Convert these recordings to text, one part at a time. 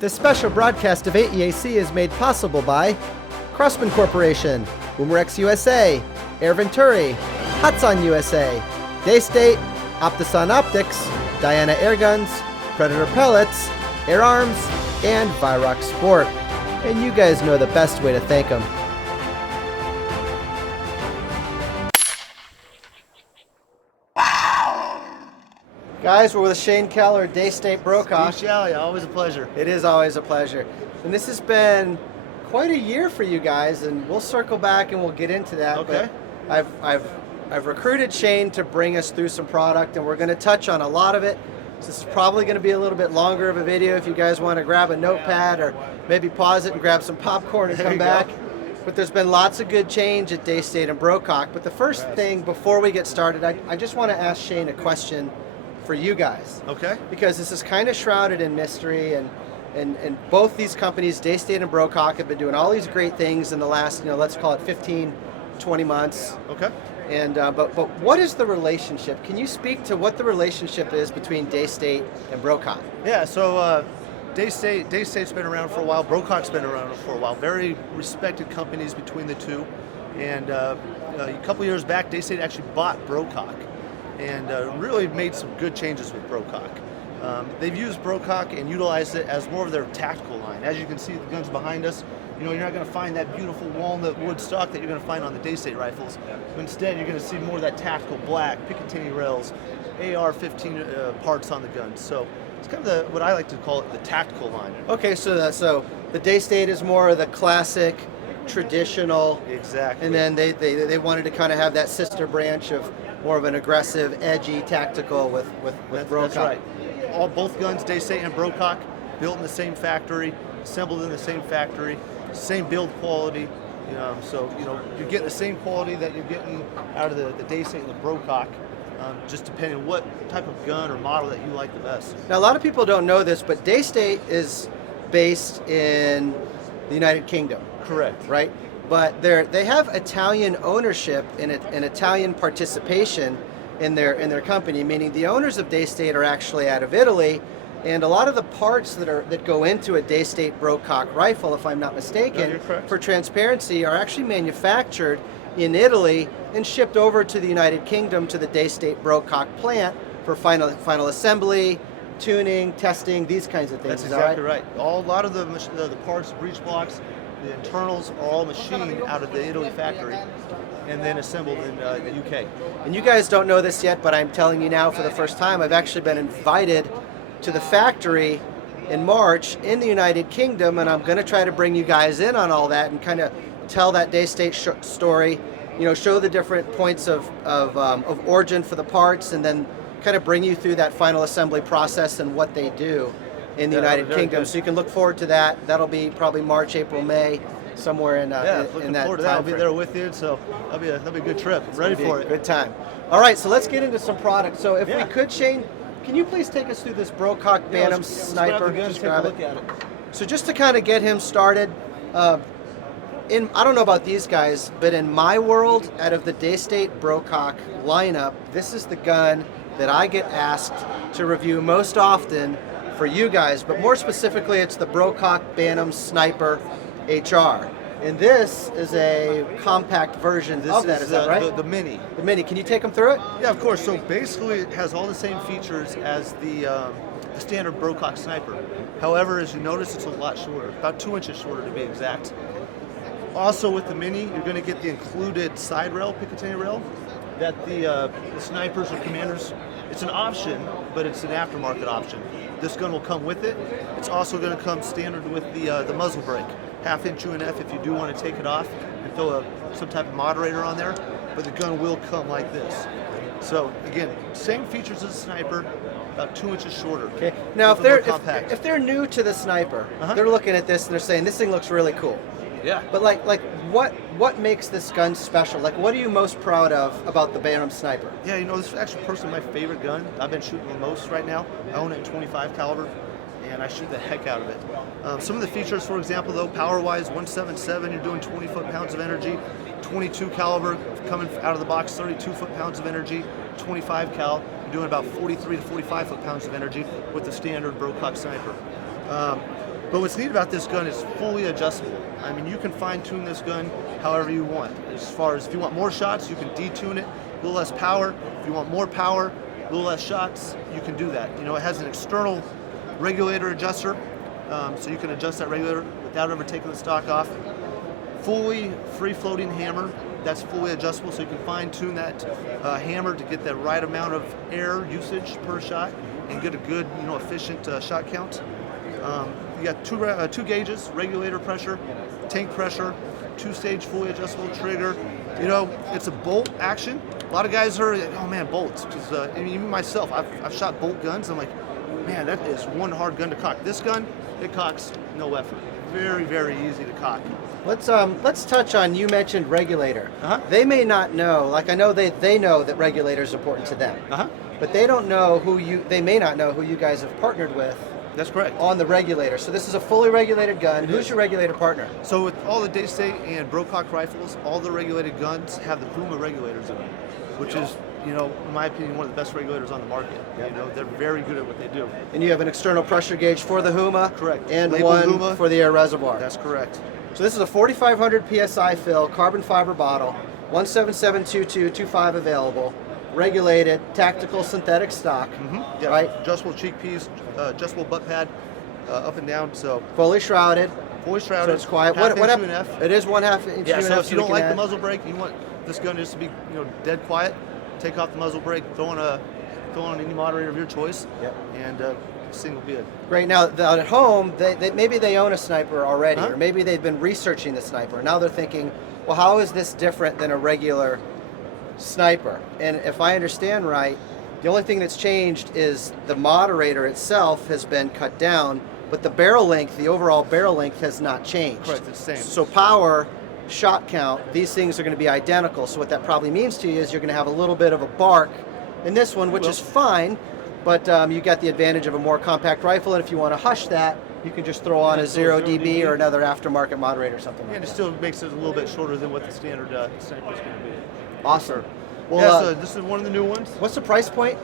This special broadcast of AEAC is made possible by Crossman Corporation, Boomerex USA, Air Venturi, Hudson USA, Daystate, Optison Optics, Diana Airguns, Predator Pellets, Air Arms, and Virock Sport. And you guys know the best way to thank them. Guys, we're with Shane Keller, Daystate Brocock. Steve Shalley, always a pleasure. It is always a pleasure. And this has been quite a year for you guys, and we'll circle back and we'll get into that. Okay. But I've recruited Shane to bring us through some product, and we're going to touch on a lot of it. So this is probably going to be a little bit longer of a video if you guys want to grab a notepad or maybe pause it and grab some popcorn and come back. But there's been lots of good change at Daystate and Brocock. But the first thing, before we get started, I just want to ask Shane a question for you guys. Okay. Because this is kind of shrouded in mystery, and both these companies, Daystate and Brocock, have been doing all these great things in the last, let's call it 15, 20 months. Okay. And but what is the relationship? Can you speak to what the relationship is between Daystate and Brocock? Yeah, so Daystate's been around for a while, Brocock's been around for a while. Very respected companies between the two. And a couple years back, Daystate actually bought Brocock and really made some good changes with Brocock. They've used Brocock and utilized it as more of their tactical line. As you can see, the guns behind us, you're not going to find that beautiful walnut wood stock that you're going to find on the Daystate rifles. But instead, you're going to see more of that tactical black, Picatinny rails, AR-15 parts on the guns. So it's kind of what I like to call it, the tactical line. Okay, so the Daystate is more of the classic, traditional. Exactly. And then they wanted to kind of have that sister branch of more of an aggressive, edgy, tactical with Brocock. That's right. Both guns, Daystate and Brocock, built in the same factory, assembled in the same factory, same build quality. So you're getting the same quality that you're getting out of the Daystate and the Brocock, just depending on what type of gun or model that you like the best. Now, a lot of people don't know this, but Daystate is based in the United Kingdom. Correct. Right? But they have Italian ownership and Italian participation in their company, meaning the owners of Daystate are actually out of Italy, and a lot of the parts that go into a Daystate Brocock rifle, if I'm not mistaken, for transparency, are actually manufactured in Italy and shipped over to the United Kingdom to the Daystate Brocock plant for final assembly, tuning, testing, these kinds of things. That's exactly right. A lot of the parts, breech blocks, the internals are all machined out of the Italy factory and then assembled in the UK. And you guys don't know this yet, but I'm telling you now for the first time, I've actually been invited to the factory in March in the United Kingdom, and I'm going to try to bring you guys in on all that and kind of tell that Daystate story, show the different points of origin for the parts, and then kind of bring you through that final assembly process and what they do in the United Kingdom. So you can look forward to that. That'll be probably March, April, May, somewhere in that forward to that. I'll be there with you, so that'll be a good trip. I'm ready for it. Good time. All right, so let's get into some products. So if we could, Shane, can you please take us through this Brocock Bantam Sniper? Just grab the gun, take a look at it. So just to kind of get him started, I don't know about these guys, but in my world, out of the Daystate Brocock lineup, this is the gun that I get asked to review most often for you guys, but more specifically, it's the Brocock Bantam Sniper HR. And this is a compact version of that, is that right? The Mini. The Mini. Can you take them through it? Yeah, of course. So basically, it has all the same features as the standard Brocock Sniper. However, as you notice, it's a lot shorter, about 2 inches shorter to be exact. Also with the Mini, you're going to get the included side rail, Picatinny rail, that the snipers or commanders, it's an option, but it's an aftermarket option. This gun will come with it. It's also going to come standard with the muzzle brake, 1/2-inch UNF if you do want to take it off and throw some type of moderator on there, but the gun will come like this. So again, same features as a sniper, about 2 inches shorter. Okay. Now if they're new to the sniper, they're looking at this and they're saying this thing looks really cool. Yeah. But like what makes this gun special? Like, what are you most proud of about the Bantam Sniper? Yeah, this is actually personally my favorite gun. I've been shooting the most right now. I own it in 25 caliber, and I shoot the heck out of it. Some of the features, for example, though, power-wise, 177, you're doing 20 foot-pounds of energy. 22 caliber coming out of the box, 32 foot-pounds of energy. 25 cal, you're doing about 43 to 45 foot-pounds of energy with the standard Brocock Sniper. But what's neat about this gun is fully adjustable. I mean, you can fine tune this gun however you want. As far as if you want more shots, you can detune it, a little less power. If you want more power, a little less shots, you can do that. You know, it has an external regulator adjuster, so you can adjust that regulator without ever taking the stock off. Fully free-floating hammer that's fully adjustable, so you can fine-tune that hammer to get the right amount of air usage per shot and get a good, efficient shot count. You got two gauges: regulator pressure, tank pressure, two-stage fully adjustable trigger. You know, it's a bolt action. A lot of guys are like, oh man, bolts. Because even myself, I've shot bolt guns. I'm like, man, that is one hard gun to cock. This gun, it cocks no effort. Very, very easy to cock. Let's touch on, you mentioned regulator. They may not know, like I know they know that regulator is important to them, but they don't know they may not know who you guys have partnered with. That's correct. On the regulator. So this is a fully regulated gun. Who's your regulator partner? So with all the Daystate and Brocock rifles, all the regulated guns have the Puma regulators in them, which is, in my opinion, one of the best regulators on the market. Yep. They're very good at what they do. And you have an external pressure gauge for the Huma. Correct. And Labeled one Huma. for the air reservoir. That's correct. So this is a 4,500 PSI fill, carbon fiber bottle, 1772225 available, regulated, tactical synthetic stock, Yeah. right? Adjustable cheek piece, adjustable butt pad, up and down. So Fully shrouded, fully so shrouded. it's quiet. Half What inch UNF. It is 1/2 inch Yeah. UNF, So if you we don't can like the add- muzzle brake, you want this gun just to be, dead quiet. Take off the muzzle brake, throw on any moderator of your choice, Yep. and this thing will be it. Great. Now at home, maybe they own a sniper already, Huh? or maybe they've been researching the sniper. Now they're thinking, well, how is this different than a regular sniper? And if I understand right, the only thing that's changed is the moderator itself has been cut down, but the barrel length, the overall barrel length, has not changed. Correct, it's the same. So power, shot count, these things are going to be identical. So what that probably means to you is you're going to have a little bit of a bark in this one, which is fine, but you got the advantage of a more compact rifle, and if you want to hush that, you can just throw on a 0 dB or another aftermarket moderator or something like And it that. still makes it a little bit shorter than what the standard sniper is going to be. Awesome. Well, Well, so this is one of the new ones. what's the price point?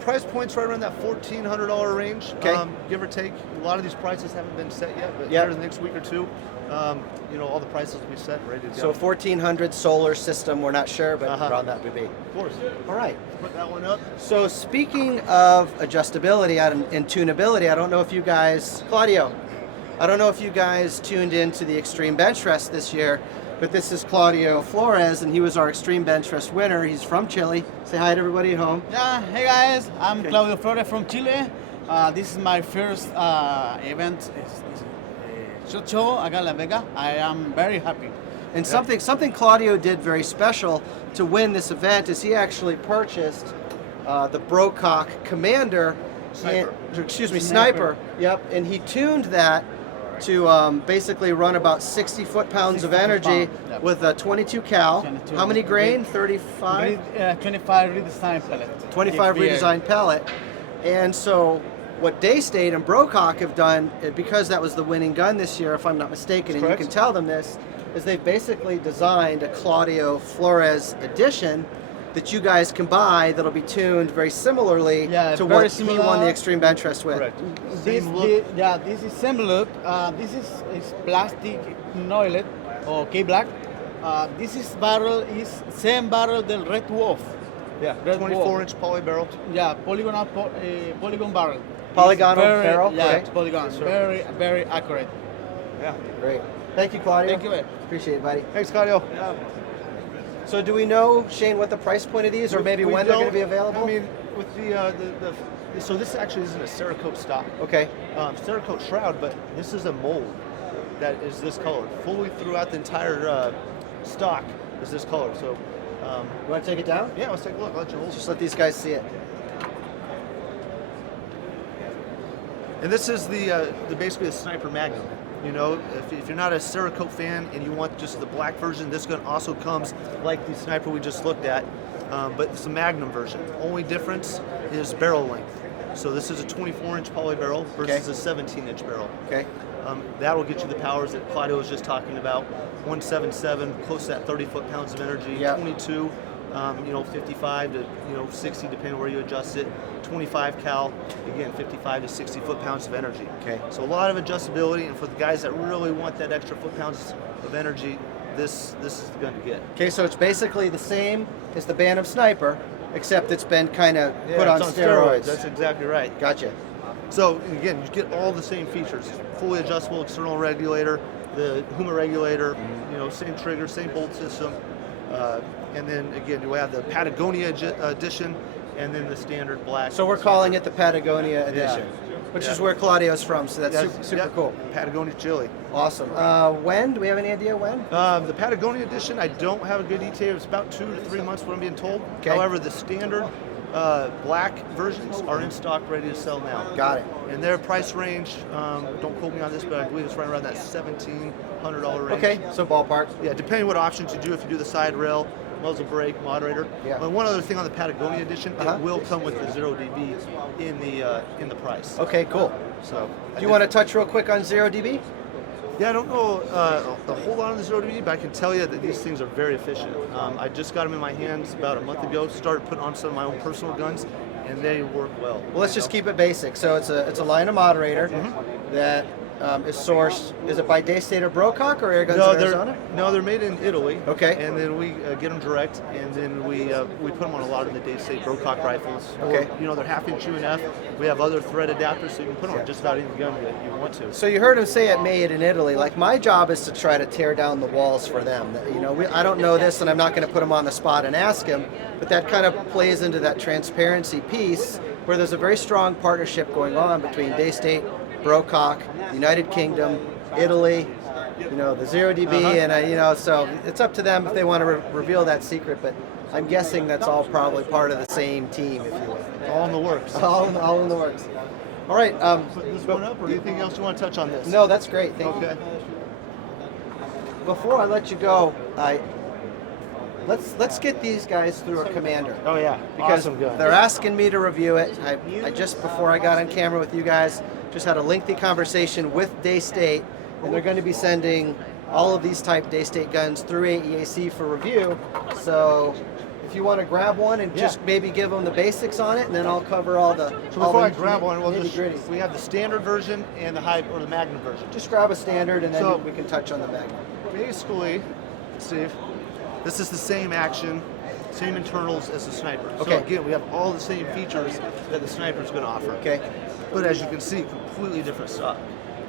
Price point's right around that $1,400 range, Okay. Give or take. A lot of these prices haven't been set yet, but Yep. here in the next week or two, all the prices will be set and ready to go. So 1400 solar system, we're not sure, but around that would be. Of course. All right. Put that one up. So speaking of adjustability and tunability, I don't know if you guys, Claudio, I don't know if you guys tuned into the Extreme Bench Rest this year, but this is Claudio Flores, and he was our Extreme Bench Rest winner. He's from Chile. Say hi to everybody at home. Yeah, hey guys, I'm Claudio Flores from Chile. This is my first event, shot show acá en La Vega. I am very happy. And something Claudio did very special to win this event is he actually purchased the Brocock Commander, Sniper. Yep, and he tuned that to basically run about 60 foot-pounds of 60 energy foot-pound, yep. with a 22 cal. 22. How many grain? 35? 25 redesigned pellet. 25 XPA. redesigned pellet. And so what Daystate and Brocock have done, because that was the winning gun this year, if I'm not mistaken, and correct. you can tell them this, is they've basically designed a Claudio Flores edition that you guys can buy that'll be tuned very similarly Yeah, to very what he similar. won the Extreme Bench Rest with. Correct. This, Same look. this is same look. This is plastic noilet or K-Black. This is barrel is same barrel del Red Wolf. Yeah, Red 24-inch poly barrel. Yeah, polygon barrel. Polygonal It's very, barrel, Yeah, correct? polygon. Very, very accurate. Yeah. Great. Thank you, Claudio. Thank you. Appreciate it, buddy. Thanks, Claudio. So do we know, Shane, what the price point of these, or maybe We when they're going to don't- be available? I mean, with so this actually isn't a Cerakote stock. Okay. Cerakote shroud, but this is a mold that is this color. Fully throughout the entire stock is this color. So, You want to take it down? yeah, let's take a look. I'll let you hold Just it. let these guys see it. And this is the basically the Sniper Magnum. You know, if you're not a Cerakote fan and you want just the black version, this gun also comes like the Sniper we just looked at, but it's a Magnum version. Only difference is barrel length. So this is a 24-inch poly barrel versus a 17-inch barrel. Okay. That'll get you the powers that Claudio was just talking about. 177, close to that 30 foot-pounds of energy. Yep. 22, 55 to 60, depending on where you adjust it. 25 cal, again, 55 to 60 foot-pounds of energy. Okay. So a lot of adjustability, and for the guys that really want that extra foot-pounds of energy, this is the gun to get. Okay, so it's basically the same as the Bantam Sniper, except it's been kind of put on it's steroids. That's exactly right. Gotcha. So again, you get all the same features: fully adjustable external regulator, the Huma regulator, same trigger, same bolt system, and then again you have the Patagonia edition, and then the standard black. So we're calling it the Patagonia edition, which Yeah. is where Claudio's from. So that's super cool. Patagonia Chile. Awesome. When? Do we have any idea when? The Patagonia edition, I don't have a good detail. It's about 2 to 3 months, what I'm being told. Okay. However, the standard black versions are in stock, ready to sell now. Got it. And their price range, don't quote me on this, but I believe it's right around that $1,700 range. Okay, so ballpark. Yeah, depending what options you do, if you do the side rail, muzzle brake, moderator. Yeah. And one other thing on the Patagonia edition, Uh-huh. it will come with the 0dB in the price. Okay, cool. So Do you want to touch real quick on 0dB? Yeah, I don't know a whole lot on the 0dB, but I can tell you that these things are very efficient. I just got them in my hands about a month ago, started putting on some of my own personal guns, and they work well. Well, let's just keep it basic. So it's a line of moderator Mm-hmm. that is sourced. Is it by Daystate or Brocock or Airguns in Arizona? They're made in Italy. Okay. And then we get them direct, and then we put them on a lot of the Daystate Brocock rifles. Okay. Or, they're half-inch UNF. We have other thread adapters, so you can put them on just about any gun that you want to. So you heard him say it made in Italy. Like my job is to try to tear down the walls for them. I don't know this, and I'm not going to put him on the spot and ask him, but that kind of plays into that transparency piece where there's a very strong partnership going on between Daystate, Brocock, United Kingdom, Italy, the 0dB, and so it's up to them if they want to reveal that secret. But I'm guessing that's all probably part of the same team, if you will. All in the works. All in the works. All right. Put this one up, or anything else you want to touch on this? No, that's great. Thank you. Okay. Before I let you go, let's get these guys through a commander. Oh yeah, Because awesome gun. they're asking me to review it. I just, before I got on camera with you guys, just had a lengthy conversation with Daystate, and they're going to be sending all of these type Daystate guns through AEAC for review. So if you want to grab one and just maybe give them the basics on it, and then I'll cover all the. So before I grab one, nitty-gritty. we have the standard version and the the Magnum version. Just grab a standard, and then So- we can touch on the Magnum. Basically, Steve, this is the same action, same internals as the Sniper. Okay. So again, we have all the same features that the Sniper's going to offer. Okay. But as you can see, completely different stock.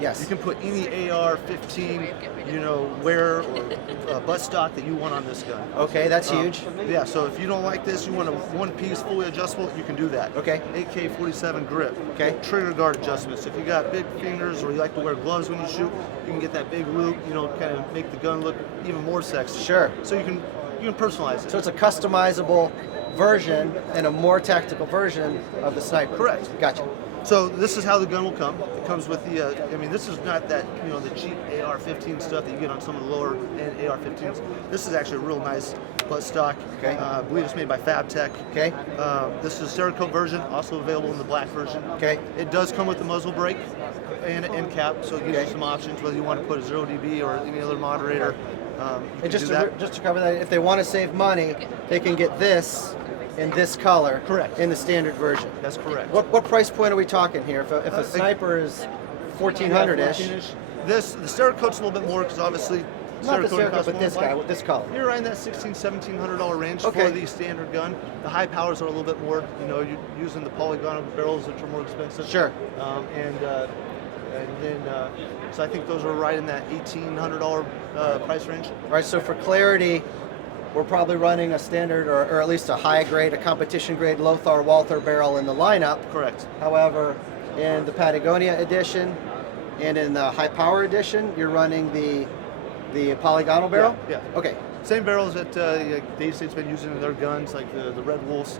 Yes. You can put any AR-15, wear or butt stock that you want on this gun. Okay, that's huge. Yeah, so if you don't like this, you want a one-piece fully adjustable, you can do that. Okay. AK-47 grip. Okay. Trigger guard adjustments. If you got big fingers or you like to wear gloves when you shoot, you can get that big loop, kind of make the gun look even more sexy. Sure. So you can personalize it. So it's a customizable version and a more tactical version of the Sniper. Correct. Gotcha. So this is how the gun will come. It comes with the, this is not that, the cheap AR-15 stuff that you get on some of the lower end AR-15s. This is actually a real nice butt stock. Okay. I believe it's made by FabTech. Okay. This is a Cerakote version, also available in the black version. Okay. It does come with the muzzle brake and an end cap, so it gives Okay. you some options whether you want to put a 0dB or any other moderator. You And can just do that. to cover that, if they want to save money, they can get this in this color. Correct. In the standard version. That's correct. What price point are we talking here? If a Sniper is 1400-ish. 14-ish. The Cerakote's a little bit more because obviously Not the Cerakote Cerakote, costs but more this in guy black. with this color. You're around that $1,600-$1,700 range Okay. for the standard gun. The high powers are a little bit more. You're using the polygonal barrels, which are more expensive. Sure. So I think those are right in that $1,800 price range. All right, so for clarity, we're probably running a standard or at least a high grade, a competition grade Lothar Walther barrel in the lineup. Correct. However, in the Patagonia edition and in the high power edition, you're running the polygonal barrel? Yeah. Okay. Same barrels that Daystate's been using in their guns, like the Red Wolves.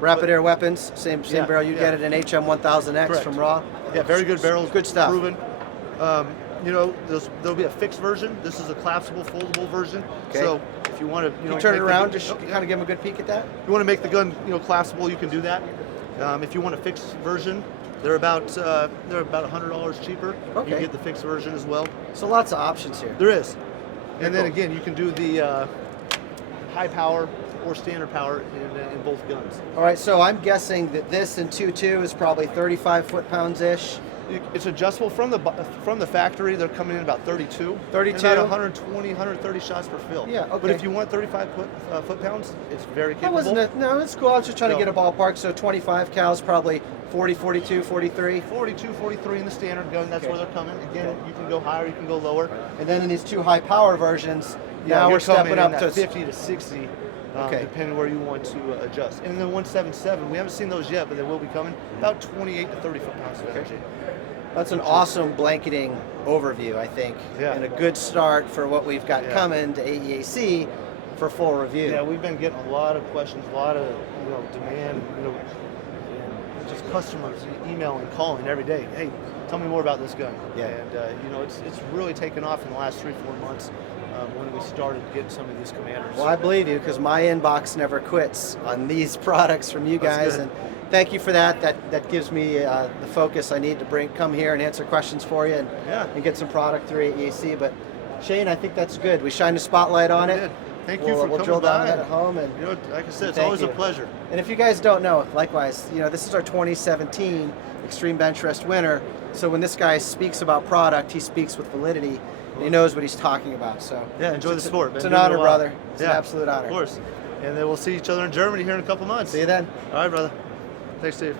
Rapid air weapons, same Yeah, barrel. You get it in HM1000X Correct. from Raw. Yeah, very good barrels. Good stuff. Proven. There'll be a fixed version. This is a collapsible, foldable version. Okay. So if you want to, Can you turn it make around, the, just kind of give them a good peek at that? you want to make the gun, collapsible, you can do that. If you want a fixed version, they're about $100 cheaper. You Okay. can get the fixed version as well. So lots of options here. There is. And then cool. again, you can do the high power standard power in both guns. All right, so I'm guessing that this in 2.2 is probably 35 foot-pounds-ish. It's adjustable from the factory. They're coming in about 32. 32? And about 120, 130 shots per fill. Yeah, okay. But if you want 35 foot-pounds, it's very capable. That wasn't it. No, it's cool. I was just trying to So- get a ballpark. So 25 cals, probably 40, 42, 43. 42, 43 in the standard gun. That's Okay. where they're coming. Again, you can go higher, you can go lower. And then in these two high power versions, now you're we're stepping coming up in to at 50 to 60, Okay. depending where you want to adjust. And then 177, we haven't seen those yet, but they will be coming. About 28 to 30 foot-pounds of energy. That's an awesome blanketing overview, I think, Yeah. and a good start for what we've got Yeah. coming to AEAC for full review. Yeah, we've been getting a lot of questions, a lot of demand, and just customers emailing, calling every day. Hey, tell me more about this gun. Yeah. And it's really taken off in the last 3-4 months when we started getting some of these commanders. Well, I believe you because my inbox never quits on these products from you That's guys, good. and thank you for that. That gives me the focus I need to come here and answer questions for you and get some product through AEAC. But Shane, I think that's good. We shined a spotlight on We it. did. Thank We'll- you for we'll coming drill down on by. that at home, and Like I said, it's thank always you. a pleasure. And if you guys don't know, likewise, this is our 2017 Extreme Bench Rest winner. So when this guy speaks about product, he speaks with validity. And he knows what he's talking about. So Yeah, enjoy the sport. It's Been an doing it honor, a while. brother. It's an absolute honor. Of course. And then we'll see each other in Germany here in a couple months. See you then. All right, brother. Thanks, Steve.